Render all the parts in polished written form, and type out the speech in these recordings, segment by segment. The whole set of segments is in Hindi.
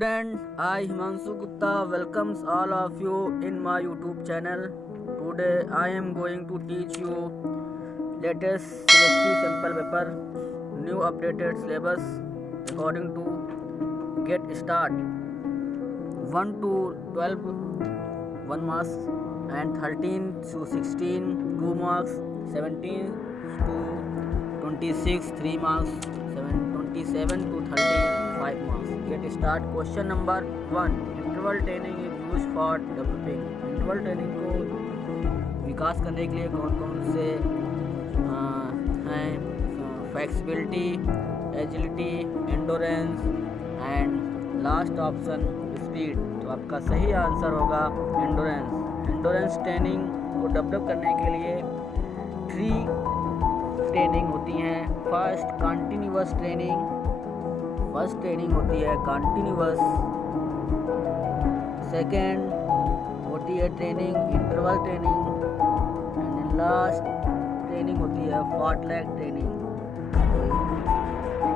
student, I Himanshu Gupta welcomes all of you in my YouTube channel. Today I am going to teach you latest CSC sample paper, new updated syllabus according to Get Start 1 to 12 1 marks and 13 to 16 2 marks, 17 to 26 3 marks, 27 to 30 5 marks. Get start. Question number 1. Interval training is used for developing. Interval training को विकास करने के लिए कौन कौन से हैं? Flexibility, agility, endurance and last option speed. तो आपका सही आंसर होगा एंडोरेंस. एंडोरेंस ट्रेनिंग को डेवलप करने के लिए 3 ट्रेनिंग होती हैं. First continuous training, first training होती है कंटिन्यूअस. सेकेंड होती है training interval training and last training होती है फॉर्टलैग ट्रेनिंग.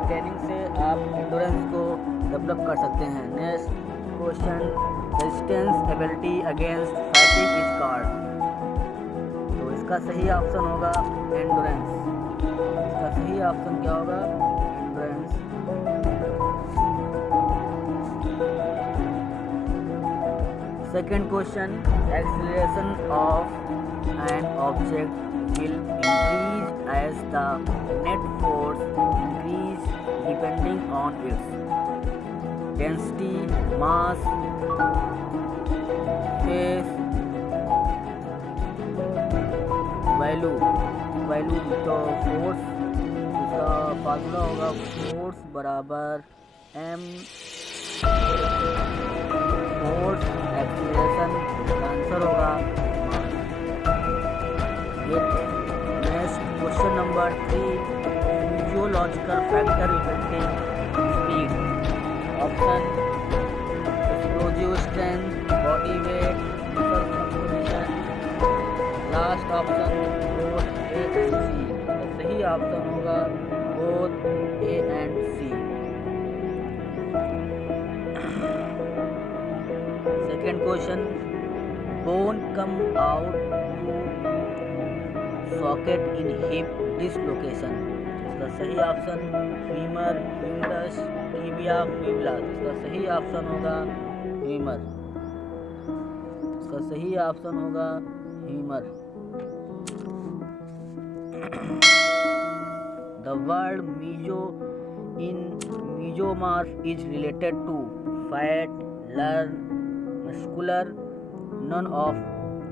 ट्रेनिंग से आप एंडोरेंस को डेवलप कर सकते हैं. Next question, resistance ability against fatigue is called. तो इसका सही ऑप्शन होगा एंडोरेंस. इसका सही ऑप्शन क्या होगा? Endurance. Second question, acceleration of an object will increase as the net force increase depending on its density, mass, phase, value. तो फोर्स, इसका फार्मूला होगा फोर्स बराबर m फोर्स एक्सीलरेशन, आंसर होगा next question number 3. Physiological factor affecting speed. Option explosive strength, body weight, muscle composition. Last option both A and C. सही ऑप्शन होगा both A and C. Second question, bone come out to socket in hip dislocation. इसका सही option femur, humerus, tibia, fibula. इसका सही ऑप्शन होगा ह्यूमर. इसका सही ऑप्शन होगा humerus. The word meso in mesomorph is related to fat, lean, muscular, none of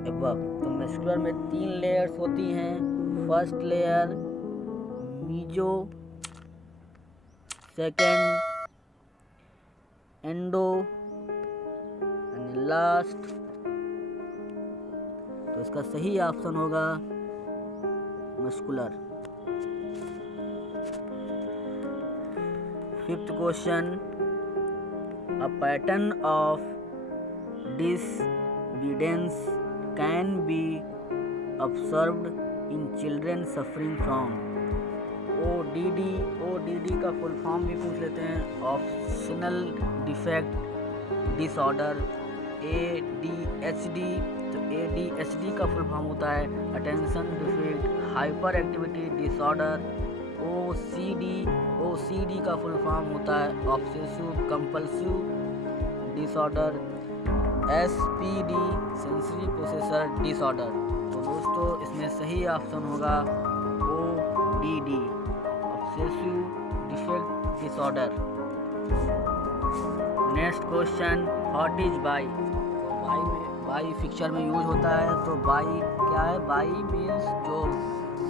above. तो मस्कुलर में 3 लेयर्स होती हैं. First layer meso, second endo and last. तो इसका सही ऑप्शन होगा muscular. Fifth question, a pattern of disobedience can be observed in children suffering from ODD. ODD का फुल फॉर्म भी पूछ लेते हैं. Optional defect disorder. ADHD. तो ADHD का फुल फॉर्म होता है अटेंशन डिफिक्ट हाइपर एक्टिविटी डिसऑर्डर. OCD का फुल फॉर्म होता है obsessive compulsive disorder. SPD sensory processor disorder. तो दोस्तों इसमें सही ऑप्शन होगा ODD obsessive defect disorder. Next question, what is bye. Bye fixture में यूज होता है. तो बाई क्या है? बाई मीन्स जो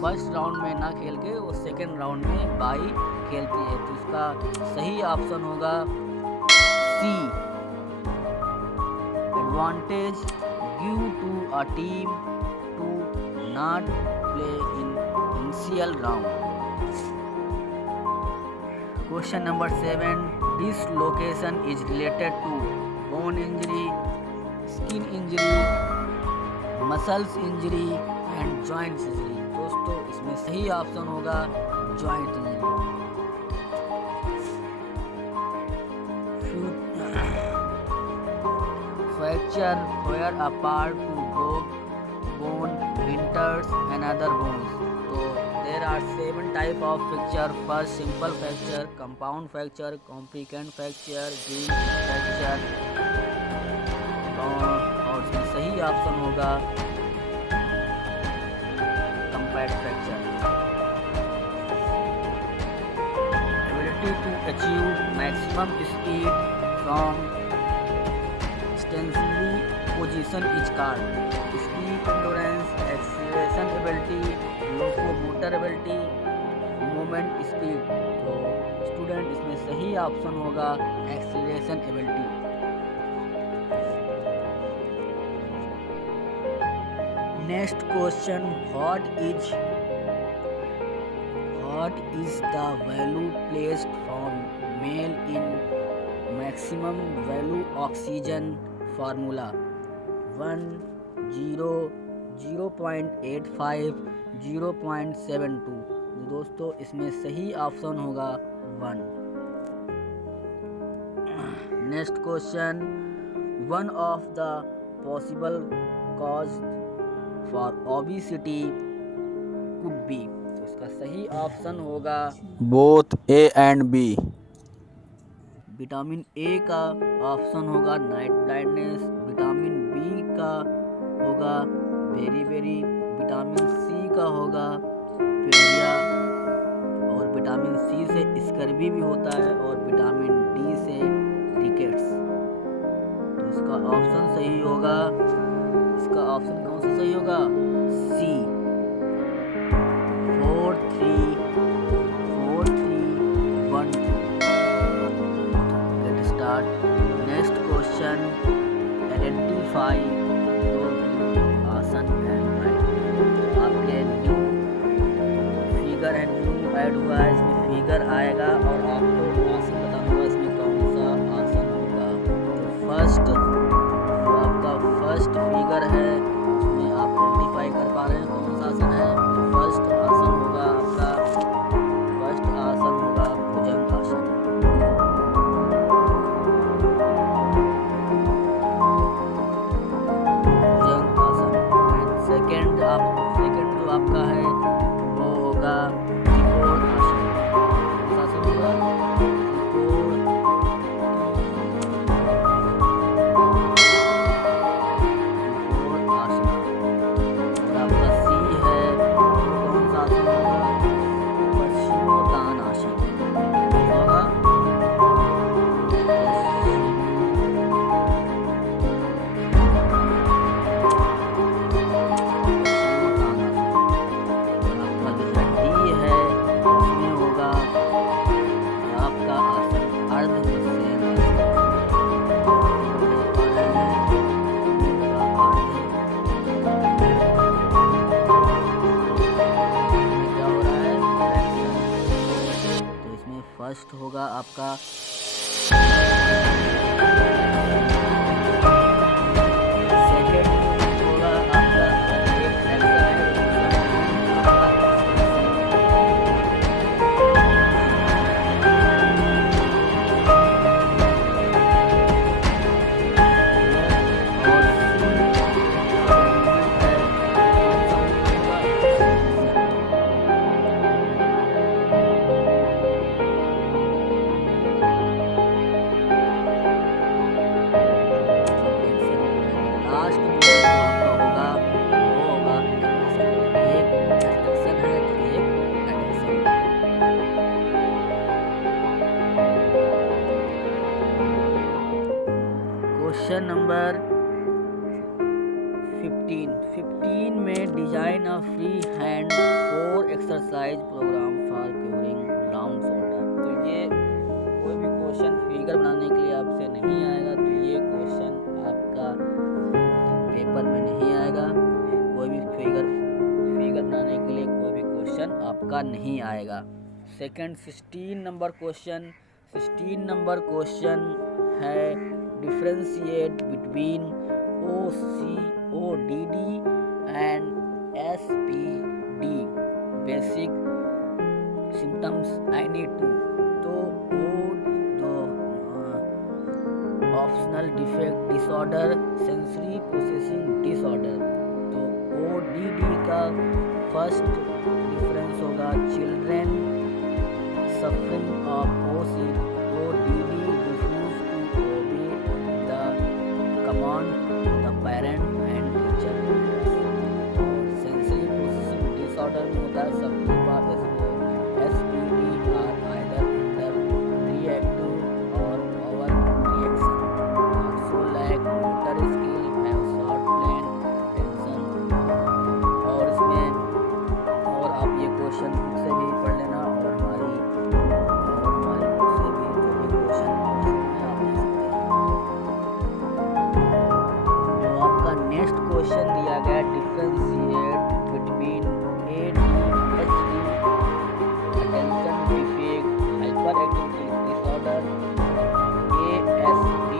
फर्स्ट राउंड में ना खेल के वो सेकेंड राउंड में बाई खेलती है. तो इसका सही ऑप्शन होगा सी. Advantage due to a team to not play in initial round. Question number 7. Dislocation is related to bone injury, skin injury, muscles injury and joints injury. दोस्तों इसमें सही ऑप्शन होगा joint injury. fracture where a part to broke bone enters another bones. So there are 7 type of fracture. First, simple fracture, compound fracture, complicated fracture, green fracture, और इसमें सही ऑप्शन होगा compact fracture. Ability to achieve maximum speed from extensively position is called speed endurance, acceleration ability, locomotor ability, movement speed. तो स्टूडेंट इसमें सही ऑप्शन होगा acceleration ability. Next question, what is the value placed on male in maximum value oxygen formula? 1, 0, 0.85, 0.72। तो दोस्तों इसमें सही ऑप्शन होगा 1। Next question, one of the possible cause for obesity could be. तो इसका सही ऑप्शन होगा both A and B. Vitamin A का ऑप्शन होगा नाइट ब्लाइंडनेस, विटामिन बी का होगा बेरी, विटामिन सी का होगा पेरिया, और विटामिन सी से स्कर्वी भी होता है, और विटामिन डी से रिकेट्स। तो इसका ऑप्शन सही होगा, इसका ऑप्शन कौन सा सही होगा? सी। 4, 3, 1, 2। Let start. Next question, identify आसन एंड राइट। आपके new figure and new add हुआ है, इसमें फिगर आएगा और आपको आसन बताना होगा इसमें कौन सा आसन होगा। तो फर्स्ट फिगर है, उसमें आप आइडेंटिफाई कर पा रहे हैं कौन सा आसन है। फर्स्ट आसन होगा आपका भुजंग आसन। सेकंड जो आपका है वो होगा त्रिकोण आसन। कौन सा आसन होगा? फर्स्ट होगा आपका क्वेश्चन नंबर 15 में design a free hand 4 exercise programme for curing round shoulder. तो ये कोई भी क्वेश्चन फिगर बनाने के लिए आपसे नहीं आएगा, तो ये क्वेश्चन आपका पेपर में नहीं आएगा। कोई भी फिगर बनाने के लिए कोई भी क्वेश्चन आपका नहीं आएगा। सेकंड 16 नंबर क्वेश्चन है differentiate between OCODD and SPD basic symptoms I need to। तो optional defect disorder, sensory processing disorder. तो ODD का फर्स्ट डिफरेंस होगा children suffering of ODD refuse to obey the command the parent and teacher। और सेंसरी प्रोसेसिंग डिसऑर्डर में होता है suffering of SPD are either under reactive or overreaction, also lack motor skill, have short brain attention। और इसमें और आप ये क्वेश्चन बुक से भी पढ़ लेना और हमारी बुक से भी जो भी क्वेश्चन इसमें आप देख सकते हैं। जो आपका नेक्स्ट क्वेश्चन दिया गया differentiate between ADHD attention defect hyperactivity disorder ASD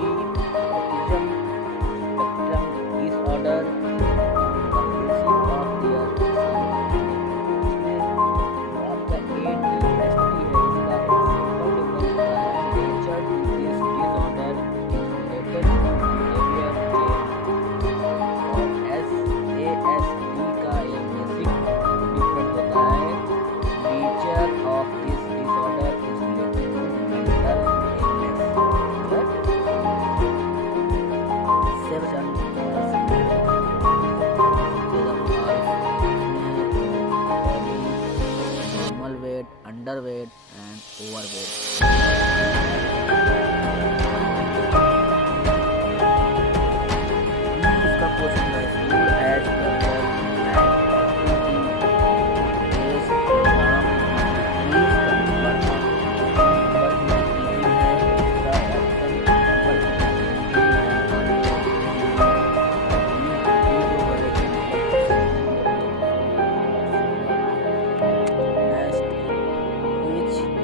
autism spectrum disorder the basic of their इसमें जो आपका ADHD है इसका एक सिंपल डिफरेंस होता है nature to this disorder is related to behaviour change. और SASD का एक बेसिक डिफरेंस होता है nature of this disorder is related to mental illness. Seven normal weight, underweight and overweight. इसका क्वेश्चन है school has perform and activity based programme increase the number की टीचिंग है। इसका ऑप्शन नंबर की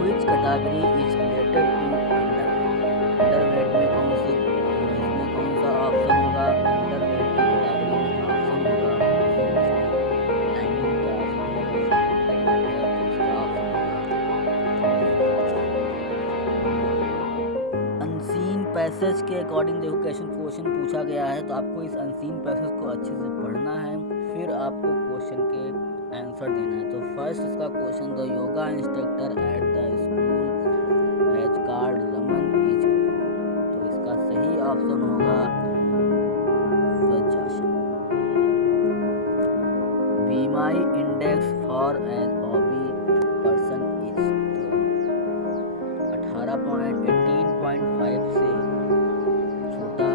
which category is related to underweight में कौन सी इसमें कौन सा ऑप्शन होगा अंडरवेट की कैटेगरी में ऑप्शन होगा लाइनिंग का अनसीन पैसेज के अकॉर्डिंग देखो क्वेश्चन पूछा गया है तो आपको इस अनसीन पैसेज को अच्छे से पढ़ना है फिर आपको क्वेश्चन के आंसर देना है। तो फर्स्ट इसका question the yoga instructor at the school has card Raman is perform. तो इसका सही ऑप्शन होगा vajrasana. Be my index for an hobby person is. तो 18.5 से छोटा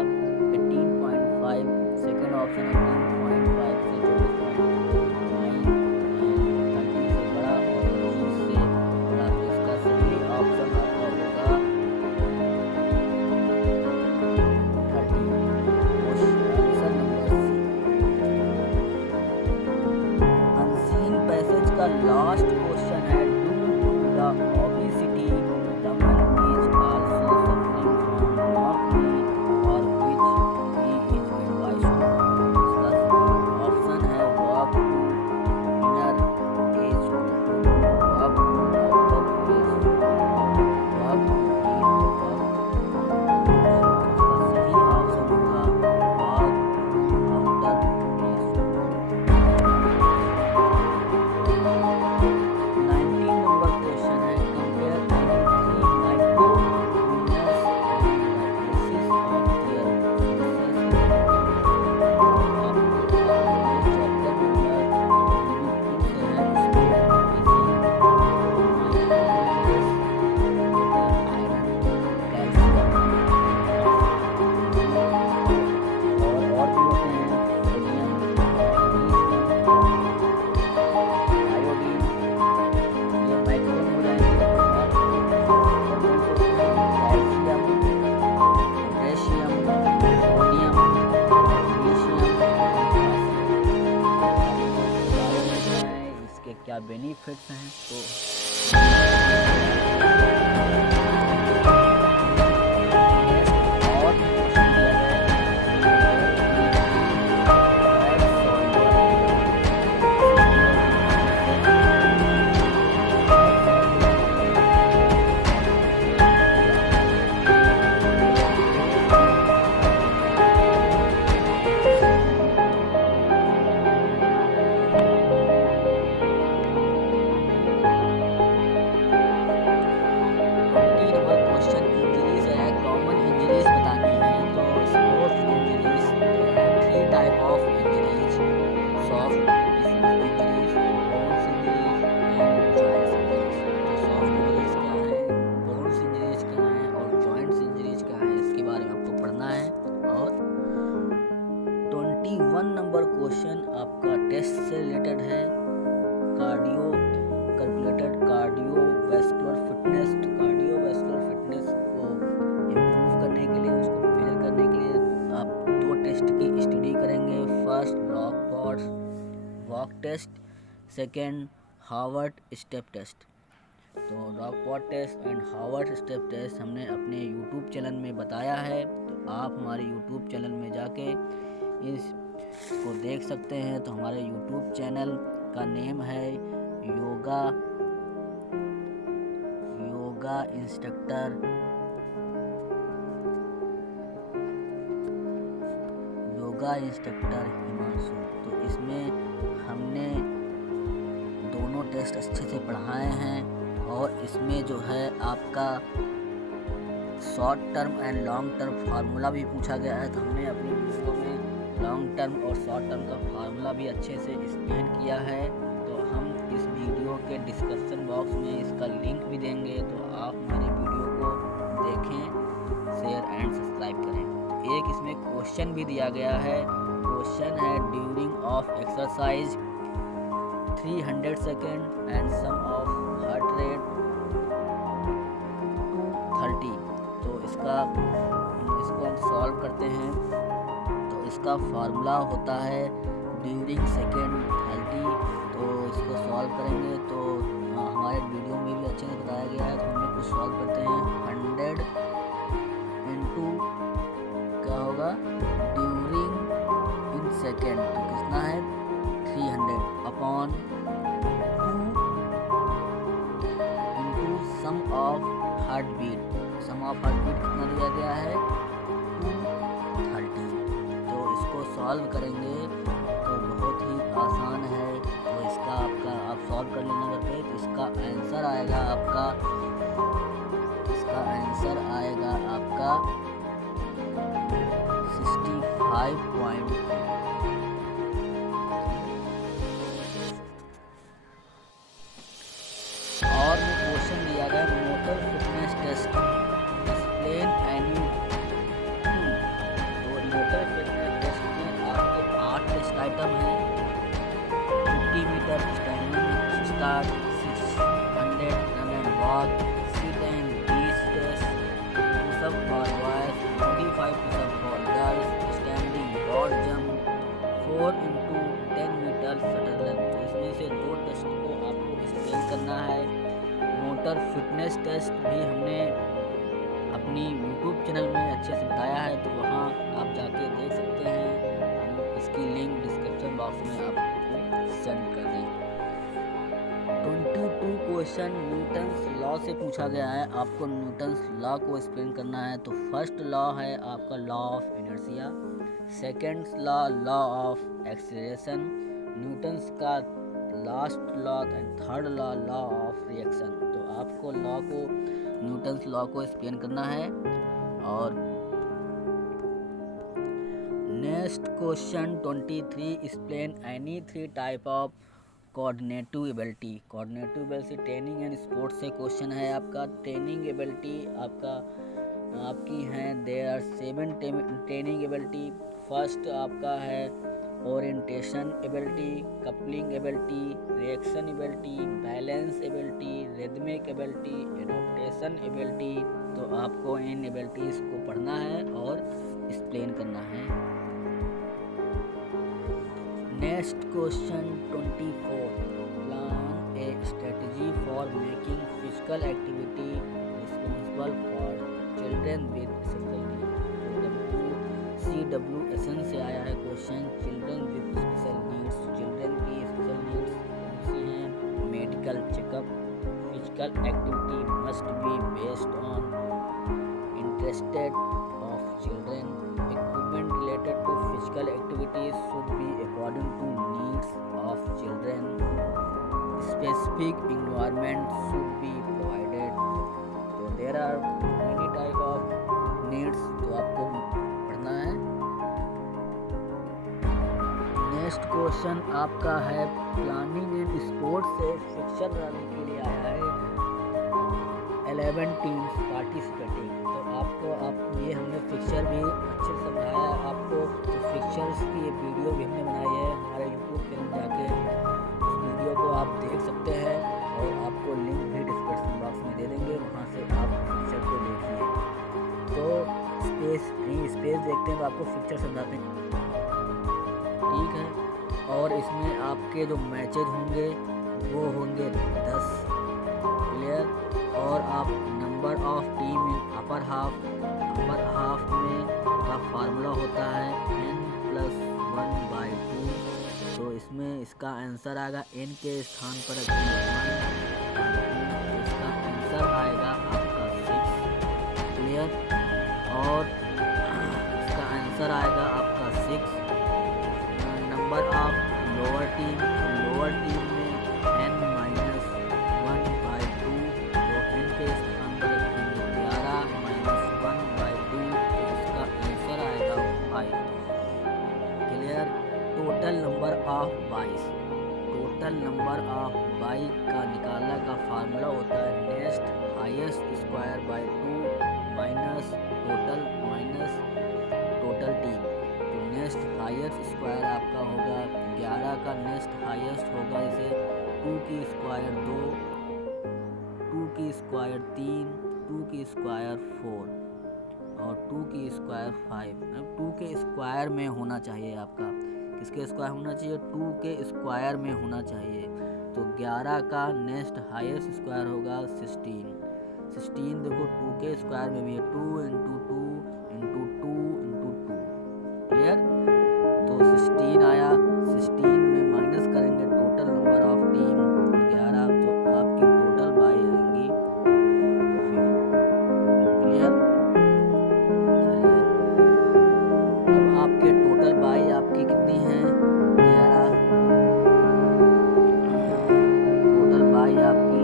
18.5, सेकंड ऑप्शन 18.5 से 24.9 30 से बड़ा और 25 से बड़ा। तो इसका सही ऑप्शन आपका होगा 30। Option number C. Unseen passage का लास्ट क्वेश्चन है due to the obesity Raman is also suffering from normally और which he is advised to. इसका ऑप्शन है walk to inner edge walk to outer edge walk to इसका सही ऑप्शन होगा walk to outer edge. 19 number question है compare any three micro business analysis of their success. आपको चैप्टर नंबर 2 से है इसको आयरन कैल्शियम और भी होते हैं सोडियम मैग्नीशियम आयोडीन। ये माइक्रोन हो जाएंगे कैल्शियम पोटेशियम सोडियम मैग्नीशियम इसके क्या बेनिफिट्स हैं। तो और क्वेश्चन दिया गया है 1 नंबर क्वेश्चन आपका टेस्ट से रिलेटेड है, कार्डियो कैलकुलेटेड कार्डियोवैस्कुलर फिटनेस। तो कार्डियोवैस्कुलर फिटनेस को इम्प्रूव करने के लिए, उसको प्रिपेयर करने के लिए आप 2 टेस्ट की स्टडी करेंगे। First Rockford walk test, second Harvard step test. तो Rockford test and Harvard step test हमने अपने यूट्यूब चैनल में बताया है, तो आप हमारे यूट्यूब चैनल में जाके इसको देख सकते हैं। तो हमारे यूट्यूब चैनल का नेम है योगा इंस्ट्रक्टर हिमांशु। तो इसमें हमने दोनों टेस्ट अच्छे से पढ़ाए हैं और इसमें जो है आपका short term and long term formula भी पूछा गया है। तो हमने अपनी वीडियो में लॉन्ग टर्म और शॉर्ट टर्म का फार्मूला भी अच्छे से एक्सप्लेन किया है। तो हम इस वीडियो के डिस्क्रिप्शन बॉक्स में इसका लिंक भी देंगे, तो आप हमारी वीडियो को देखें, शेयर एंड सब्सक्राइब करें। तो एक इसमें क्वेश्चन भी दिया गया है, क्वेश्चन है during of exercise 300 second and sum of heart rate 230। तो इसको हम सॉल्व करते हैं। तो इसका फार्मूला होता है ड्यूरिंग सेकेंड 30। तो इसको सॉल्व करेंगे तो हमारे वीडियो में भी अच्छे से बताया गया है। तो हम लोग कुछ सॉल्व करते हैं। 100 इंटू क्या होगा ड्यूरिंग इन सेकेंड, तो कितना है 300 upon 2 into sum of heart beat. Sum of heart beat कितना दिया गया है 230। तो इसको सॉल्व करेंगे तो बहुत ही आसान है। तो इसका आप सॉल्व कर लेना घर पे। तो इसका आंसर आएगा आपका 65 और में क्वेश्चन दिया गया motor fitness test explain any 2। तो मोटर फिटनेस टेस्ट में आपके 8 टेस्ट आइटम है। 50 metre standing start, 600 run and walk, sit and reach test, pushup for boys, 45 pushup for girls, standing broad jump, 4 into 10 metre shuttle run. तो इसमें से 2 टेस्ट को आपको एक्सप्लेन करना है। मोटर फिटनेस टेस्ट भी हमने अपनी यूट्यूब चैनल में अच्छे से बताया है, तो वहाँ आप जाके देख सकते हैं। हम इसकी लिंक डिस्क्रिप्शन बॉक्स में आपको सेंड कर दें। 22 क्वेश्चन न्यूटन्स लॉ से पूछा गया है। आपको न्यूटन्स लॉ को एक्सप्लेन करना है। तो फर्स्ट लॉ है आपका law of inertia, second law of acceleration, Newton's का last law and third law of reaction. तो आपको न्यूटन्स लॉ को एक्सप्लेन करना है। और next question 23 explain any 3 type of coordinative ability. Coordinative ability training and sports से क्वेश्चन है आपका। ट्रेनिंग एबिलिटी आपकी हैं there are 7 training ability. First आपका है orientation ability, coupling ability, reaction ability, balance ability, rhythmic ability, adoption ability. तो आपको इन एबिलिटीज़ को पढ़ना है और एक्सप्लेन करना है। Next question 24 plan a strategy for making physical activity responsible for children with special need. CWSN से आया है क्वेश्चन। Children with special needs, children की स्पेशल नीड्स कौन सी हैं? Medical checkup, physical activity must be based on interested of children, equipment related to physical activities should be according to needs of children, specific environment should be provided. तो there are many type of needs, तो आपको पढ़ना है। नेक्स्ट क्वेश्चन आपका है प्लानिंग एंड स्पोर्ट्स से फिक्सर बनाने के लिए आया है 11 टीम्स पार्टिसिपेटिंग। तो आपको ये हमने फिक्सर भी अच्छे से समझाया है आपको। तो फिक्चर्स की एक वीडियो भी हमने बनाई है हमारे यूट्यूब चैनल, जाके उस वीडियो को आप देख सकते हैं और आपको लिंक भी डिस्क्रिप्शन बॉक्स में दे देंगे, वहाँ से आप फिक्चर को देखिए। तो स्पेस देखते हैं तो आपको फिक्चर समझाते हैं, ठीक है। और इसमें आपके जो मैचेज होंगे वो होंगे 10, क्लियर। और आप number of team in upper half में का फार्मूला होता है n+1/2, तो इसमें इसका आंसर आएगा n के स्थान पर रखिए 1, इसका आंसर आएगा आपका 6, क्लियर। और इसका आंसर आएगा आपका 6। नंबर ऑफ लोअर टीम में n-1/2, तो n के स्थान पर रखेंगे 11 -1/2, तो इसका आंसर आएगा 5, clear. Total number of bike का निकालने का फार्मूला होता है next highest square by 2 minus total team. तो नेक्स्ट हाईएस्ट स्क्वायर आपका होगा 11 का नेक्स्ट हाईएस्ट होगा जैसे 2 की स्क्वायर 2, 2 की स्क्वायर 3, 2 की स्क्वायर 4 और 2 की स्क्वायर 5। अब 2 के स्क्वायर में होना चाहिए आपका, किसके स्क्वायर होना चाहिए? 2 के स्क्वायर में होना चाहिए। तो 11 का नेक्स्ट हाईएस्ट स्क्वायर होगा 16 देखो 2 के स्क्वायर में भी है 2 × 2 × 2 × 2, क्लियर। तो 16 आया, 16 में माइनस करेंगे टोटल नंबर ऑफ टीम 11, तो आपकी टोटल बाई आएंगी 5, क्लियर। चलिए अब आपके टोटल बाई आपकी कितनी है? 11, टोटल बाई आपकी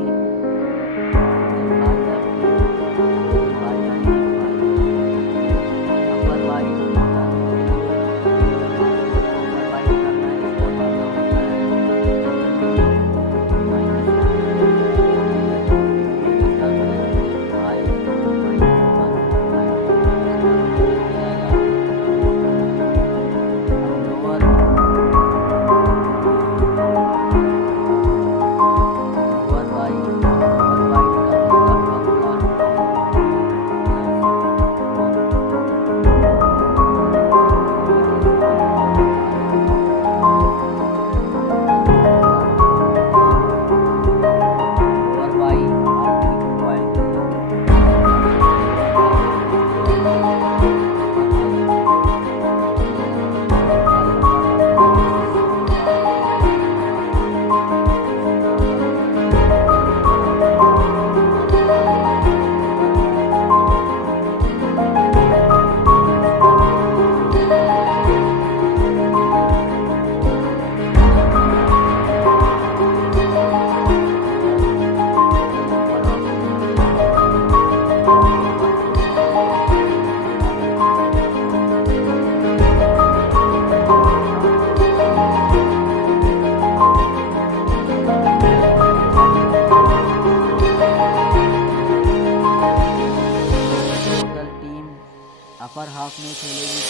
अपर हाफ में खेलेगी।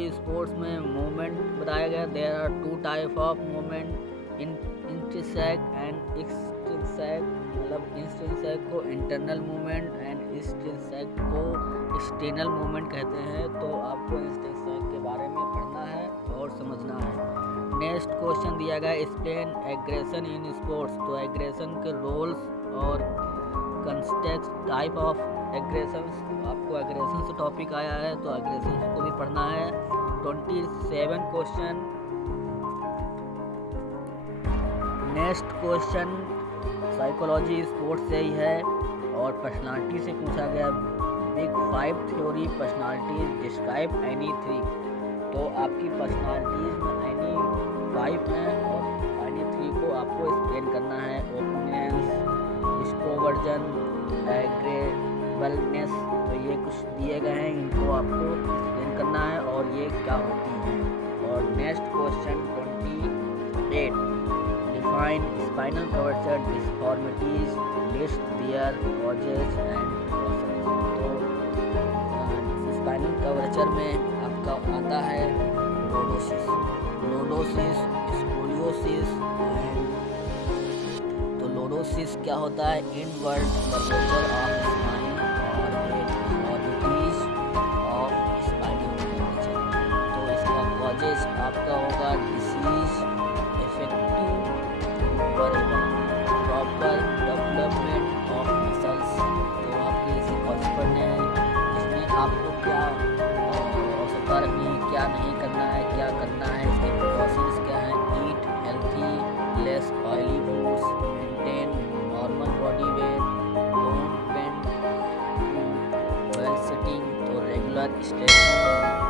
साइकोलॉजी स्पोर्ट्स में मूवमेंट बताया गया। There are two type of movement, intrinsic and extrinsic. मतलब इंट्रिंसिक को इंटरनल मूवमेंट एंड एक्सट्रिंसिक को एक्सटर्नल मूवमेंट कहते हैं। तो आपको इंट्रिंसिक के बारे में पढ़ना है और समझना है। नेक्स्ट क्वेश्चन दिया गया एक्सप्लेन एग्रेशन इन स्पोर्ट्स। तो एग्रेशन के रोल्स और कंटेक्स्ट टाइप ऑफ एग्रेशंस। आपको एग्रेशन से टॉपिक आया है तो एग्रेशन को भी पढ़ना है। 27 question. Next question psychology sports से ही है और पर्सनालिटी से पूछा गया। Big 5 theory personalities describe any 3। तो आपकी पर्सनालिटीज में एनी 5 हैं और एनी 3 को आपको एक्सप्लेन करना है। Opinions, extroversion, agreeableness. तो ये कुछ दिए गए हैं, इनको आपको एक्सप्लेन करना है और ये क्या होती हैं। और next question 28 define spinal curvature deformities, list their causes and causes. तो स्पाइनल कर्वेचर में आपका आता है लोडोसिस, स्कोलियोसिस एंड। तो लोडोसिस क्या होता है? इनवर्ड कर्वेचर ऑफ स्पाइन और डिफॉर्मिटीज ऑफ स्पाइनल कर्वेचर। तो इसका कॉजेज आपका होगा disease, effective variable, proper development of muscles. तो आपके इसी कॉजेज पढ़ने हैं। इसमें आपको क्या आवश्यकता रखनी है, क्या नहीं करना है, क्या करना है, इसके प्रिकॉशंस क्या हैं। Eat healthy, less oily foods, maintain normal body weight, don't bend while sitting. तो रेगुलर स्ट्रेचिंग,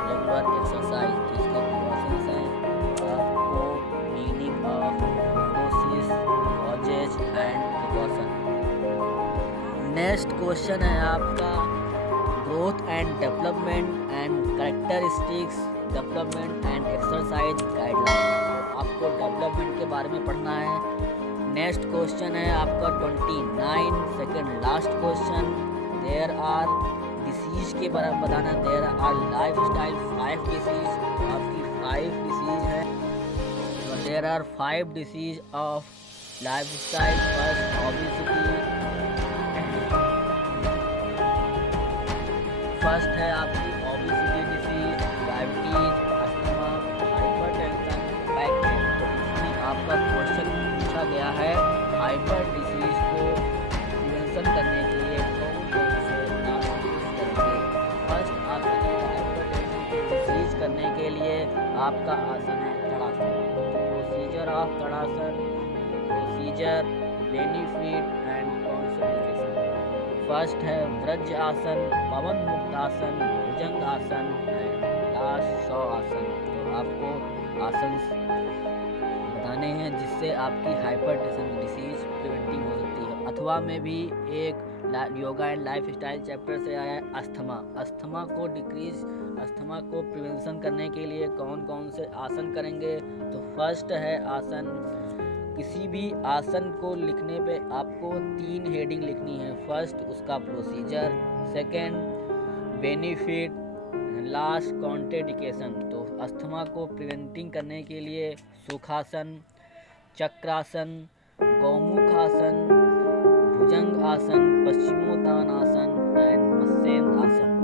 रेगुलर एक्सरसाइज। तो इसके प्रिकॉशंस हैं। आपको meaning of lordosis, causes and precaution. Next question है आपका growth and development and characteristics, development and exercise guideline. आपको डेवलपमेंट के बारे में पढ़ना है। नेक्स्ट क्वेश्चन है आपका 29 second last question. There are disease के बारे में बताना। There are life style 5 disease. आपकी 5 डिसीज है। तो there are 5 disease of life style. First obesity, first है आपकी obesity disease, diabetes, asthma, hypertension, back pain. तो इसमें आपका क्वेश्चन पूछा गया है हाइपर डिसीज को प्रिवेंशन करने के लिए कौन कौन से आसन करेंगे। फर्स्ट आसन है हाइपरटेंशन डिसीज करने के लिए आपका आसन है Tadasana. Procedure of Tadasana, procedure, benefit and concept. First है व्रज आसन, पवन मुक्त आसन, भुजंग आसन एंड लास्ट 100 आसन। तो आपको आसन बताने हैं जिससे आपकी हाइपरटेंशन डिसीज प्रिवेंटिंग हो सकती है। अथवा में भी एक yoga and life style chapter से आया है अस्थमा। अस्थमा को डिक्रीज, अस्थमा को प्रिवेंशन करने के लिए कौन कौन से आसन करेंगे। तो फर्स्ट है आसन। किसी भी आसन को लिखने पे आपको 3 हेडिंग लिखनी है। फर्स्ट उसका procedure, second benefit, last contraindication. तो अस्थमा को प्रिवेंटिंग करने के लिए सुखासन, चक्रासन, गौमुखासन, भुजंग आसन, पश्चिमोत्तान आसन एंड मत्स्येंद्र आसन।